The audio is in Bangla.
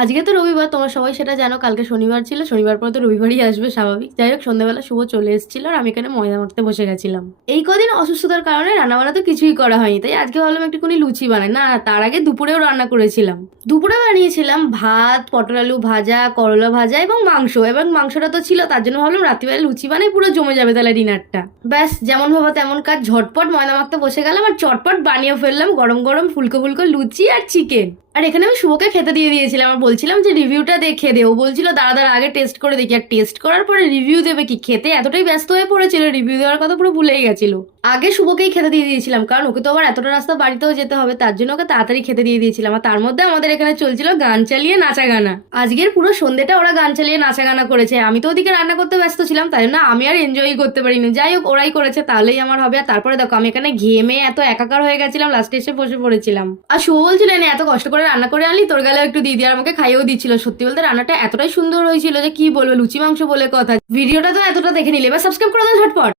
আজকে তো রবিবার, তোমরা সবাই সেটা জানো। কালকে শনিবার ছিল, শনিবার পর তো রবিবারই আসবে স্বাভাবিক। যাই হোক, সন্ধ্যাবেলা শুভ চলে এসেছিল আর আমি এখানে ময়দা মাখতে বসে গেছিলাম। এই কদিন অসুস্থতার কারণে রান্নাবান্না তো কিছুই করা হয়নি, তাই আজকে ভাবলাম একটুখানি লুচি বানাই। না, তার আগে দুপুরেও রান্না করেছিলাম। দুপুরে বানিয়েছিলাম ভাত, পটল আলু ভাজা, করলা ভাজা এবং মাংস। এবং মাংসটা তো ছিল, তার জন্য ভাবলাম রাত্রিবেলা লুচি বানাই, পুরো জমে যাবে তাহলে ডিনারটা। ব্যাস, যেমন ভাবো তেমন কাজ। ঝটপট ময়দা মাখতে বসে গেলাম আর চটপট বানিয়ে ফেললাম গরম গরম ফুলকো ফুলকো লুচি আর চিকেন। আর এখানে আমি শুভকে খেতে দিয়ে দিয়েছিলাম আর বলছিলাম যে রিভিউটা দেখে দে। ও বলছিল দাঁড়া দাঁড়া আগে টেস্ট করে দেখি। আর টেস্ট করার পরে রিভিউ দেবে কি? খেতে এতটাই ব্যস্ত হয়ে পড়েছিল, রিভিউ দেওয়ার কথা পুরো ভুলেই গেছিল। আগে শুভকেই খেতে দিয়ে দিয়েছিলাম, কারণ ওকে তো আবার এতটা রাস্তা বাড়িতেও যেতে হবে, তার জন্য ওকে তাড়াতাড়ি খেতে দিয়ে দিয়েছিলাম। আর তার মধ্যে আমাদের এখানে চলছিল গান চালিয়ে নাচা গানা। আজকের পুরো সন্ধ্যেটা ওরা গান চালিয়ে নাচা গানা করেছে। আমি তো ওদিকে রান্না করতে ব্যস্ত ছিলাম, তাই জন্য আমি আর এনজয়ই করতে পারিনি। যাই হোক, ওরাই করেছে, তাহলেই আমার হবে। আর তারপরে দেখো, আমি এখানে ঘেমে এত একাকার হয়ে গেছিলাম, লাস্টে এসে বসে পড়েছিলাম। আর শুভ বলছিল না, এত কষ্ট করে রান্না করে আনলি, তোর গালে একটু দিয়ে দিয়ে। আর আমাকে খাইয়েও দিচ্ছিল। সত্যি বলতে রান্নাটা এতটাই সুন্দর হয়েছিল যে কি বলবো, লুচি মাংস বলে কথা। ভিডিওটা তো এতটা দেখে নিলে, এবার সাবস্ক্রাইব করে দাও ঝটপট।